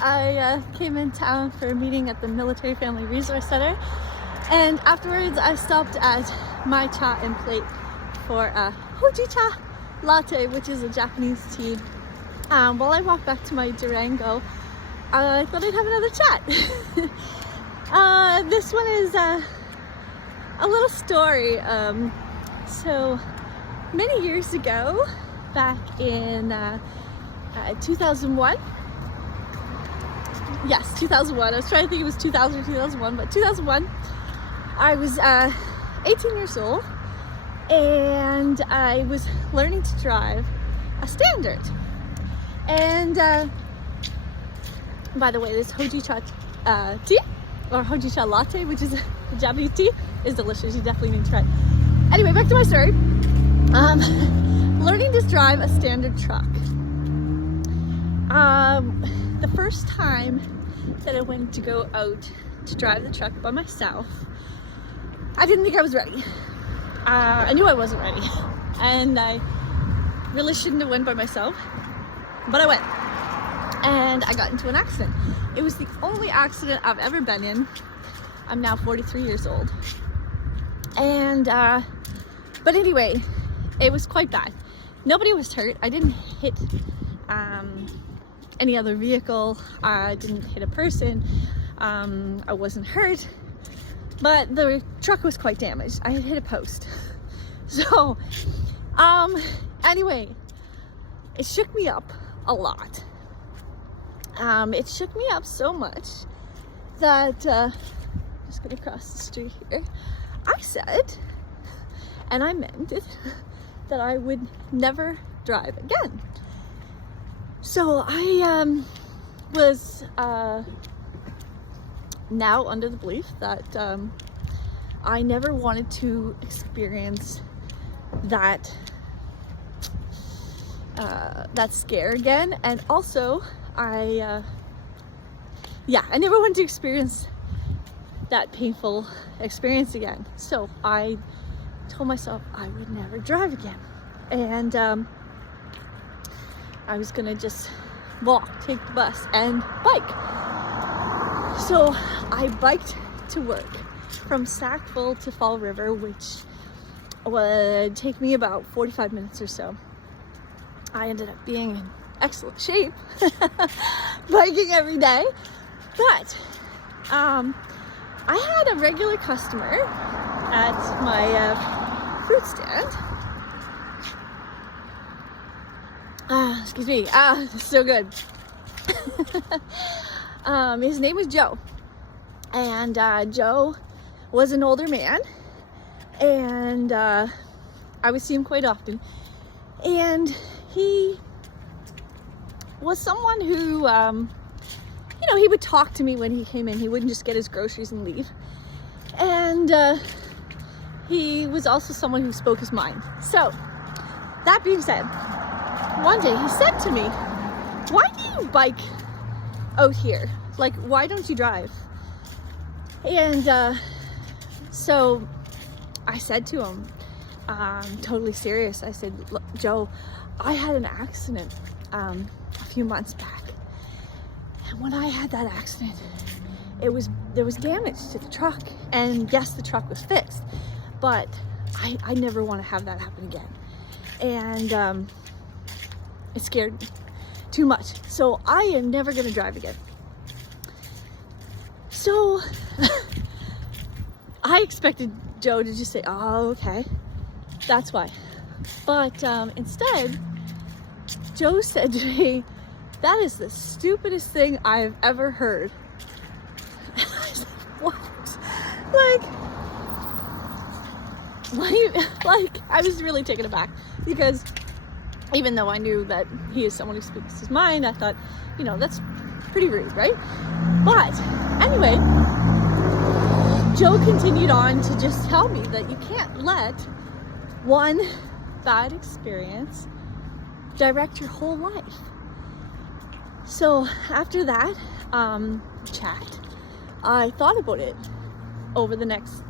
I came in town for a meeting at the Military Family Resource Center, and afterwards I stopped at My Cha and Plate for a Hojicha latte, which is a Japanese tea. While I walked back to my Durango, I thought I'd have another chat. This one is a little story. So many years ago, back in 2001. Yes, 2001. I was trying to think it was 2000 or 2001, but 2001. I was 18 years old, and I was learning to drive a Standard. And by the way, this Hojicha tea, or Hojicha latte, which is a Japanese tea, is delicious. You definitely need to try it. Anyway, back to my story. Learning to drive a Standard truck. The first time that I went to go out to drive the truck by myself, I didn't think I was ready. I knew I wasn't ready, and I really shouldn't have went by myself, but I went, and I got into an accident. It was the only accident I've ever been in. I'm now 43 years old, and but anyway, it was quite bad. Nobody was hurt. I didn't hit any other vehicle. I didn't hit a person. I wasn't hurt, but the truck was quite damaged. I had hit a post. So anyway, it shook me up a lot. It shook me up so much that just gonna cross the street here, I said, and I meant it, that I would never drive again. So I was now under the belief that I never wanted to experience that that scare again, and also I never wanted to experience that painful experience again. So I told myself I would never drive again, and I was gonna just walk, take the bus, and bike. So I biked to work from Sackville to Fall River, which would take me about 45 minutes or so. I ended up being in excellent shape biking every day, but I had a regular customer at my fruit stand. Excuse me. This is so good. His name was Joe, and Joe was an older man, and I would see him quite often, and he was someone who he would talk to me when he came in. He wouldn't just get his groceries and leave, and he was also someone who spoke his mind. So that being said, one day he said to me, "Why do you bike out here? Like, why don't you drive?" And so I said to him, totally serious, I said, "Look, Joe, I had an accident a few months back, and when I had that accident, there was damage to the truck, and yes, the truck was fixed, but I never want to have that happen again, and it scared me too much, so I am never going to drive again." So I expected Joe to just say, "Oh, okay, that's why." But instead, Joe said to me, "That is the stupidest thing I've ever heard." And I said, "What?" Like, I was really taken aback, because even though I knew that he is someone who speaks his mind, I thought, that's pretty rude, right? But anyway, Joe continued on to just tell me that you can't let one bad experience direct your whole life. So after that chat, I thought about it over the next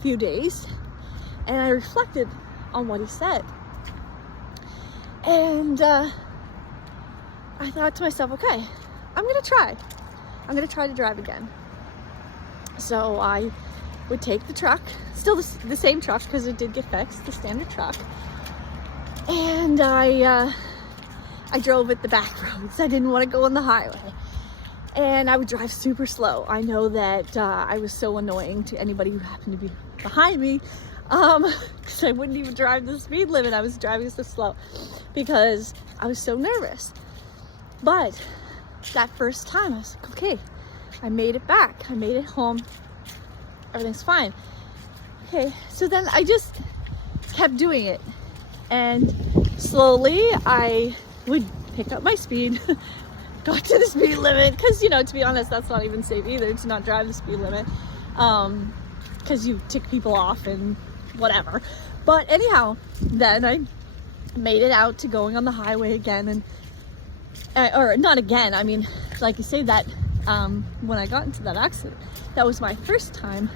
few days, and I reflected on what he said. And I thought to myself, okay, I'm gonna try. I'm gonna try to drive again. So I would take the truck, still the same truck because it did get fixed, the standard truck. And I drove at the back roads. I didn't want to go on the highway. And I would drive super slow. I know that I was so annoying to anybody who happened to be behind me, because I wouldn't even drive the speed limit. I was driving so slow because I was so nervous. But that first time I was like, okay, I made it back. I made it home. Everything's fine. Okay, so then I just kept doing it. And slowly I would pick up my speed, got to the speed limit, because, you know, to be honest, that's not even safe either, to not drive the speed limit, because you tick people off and whatever. But anyhow, then I made it out to going on the highway again, and or not again, I mean, like you say, that when I got into that accident, that was my first time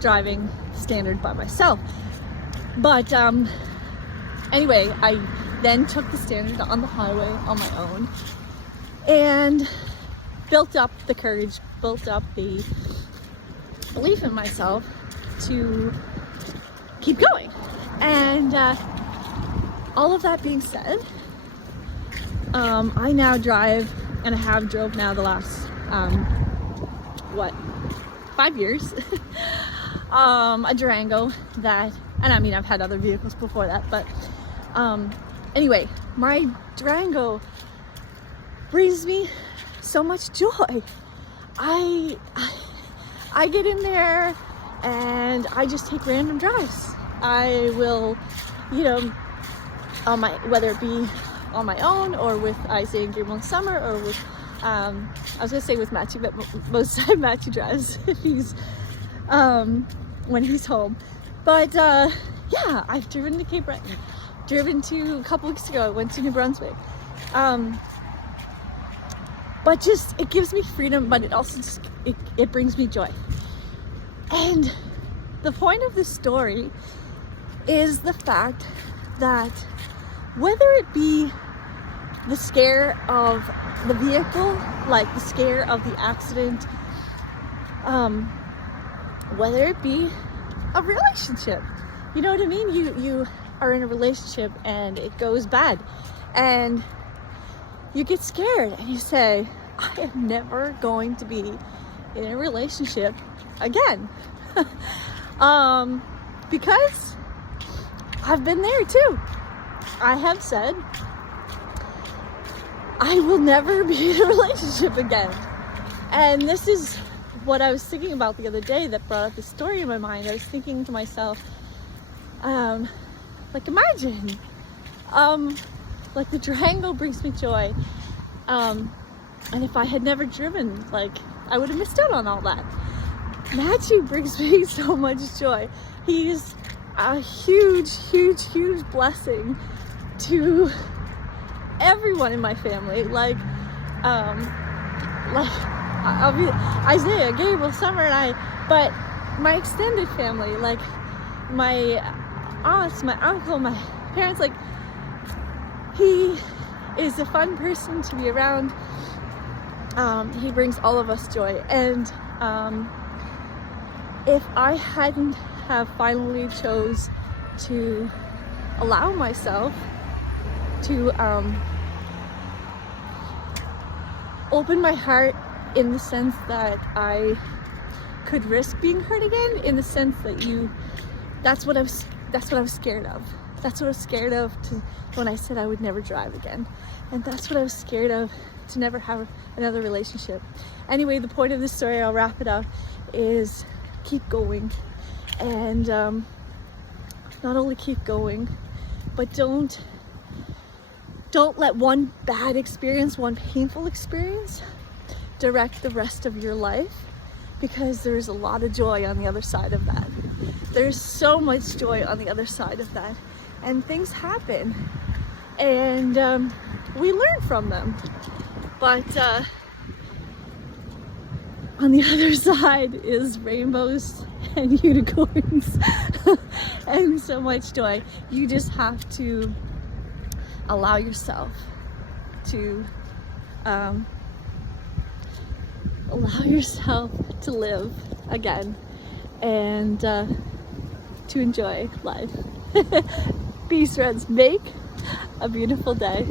driving standard by myself. But anyway, I then took the standard on the highway on my own and built up the courage, built up the belief in myself to keep going. And all of that being said, I now drive, and I have drove now the last 5 years, a Durango that, and I mean, I've had other vehicles before that, but anyway, my Durango brings me so much joy. I get in there and I just take random drives. I will, you know, whether it be on my own or with Isaiah and Gabriel in summer, or with I was gonna say with Matthew, but most of the time Matthew drives if he's when he's home. But yeah, I've driven to Cape Breton, driven to, a couple weeks ago I went to New Brunswick. But just, it gives me freedom, but it also just, it brings me joy. And the point of this story is the fact that whether it be the scare of the vehicle, like the scare of the accident, whether it be a relationship, you know what I mean? You are in a relationship and it goes bad and you get scared and you say, I am never going to be in a relationship again. Because I've been there too. I have said, I will never be in a relationship again. And this is what I was thinking about the other day that brought up this story in my mind. I was thinking to myself, like, imagine, like, the Durango brings me joy, and if I had never driven, like, I would have missed out on all that. Matthew brings me so much joy. He's a huge, huge, huge blessing to everyone in my family. Like I'll be Isaiah, Gabriel, Summer, and I, but my extended family, like my aunts, my uncle, my parents, like, he is a fun person to be around. He brings all of us joy, and if I hadn't have finally chose to allow myself to open my heart, in the sense that I could risk being hurt again, in the sense that that's what I was scared of. That's what I was scared of when I said I would never drive again. And that's what I was scared of, to never have another relationship. Anyway, the point of this story, I'll wrap it up, is keep going. And not only keep going, but don't let one bad experience, one painful experience, direct the rest of your life, because there's a lot of joy on the other side of that. There's so much joy on the other side of that, and things happen, and we learn from them. But on the other side is rainbows and unicorns and so much joy. You just have to allow yourself to allow yourself to live again and to enjoy life. Peace, friends. Make a beautiful day.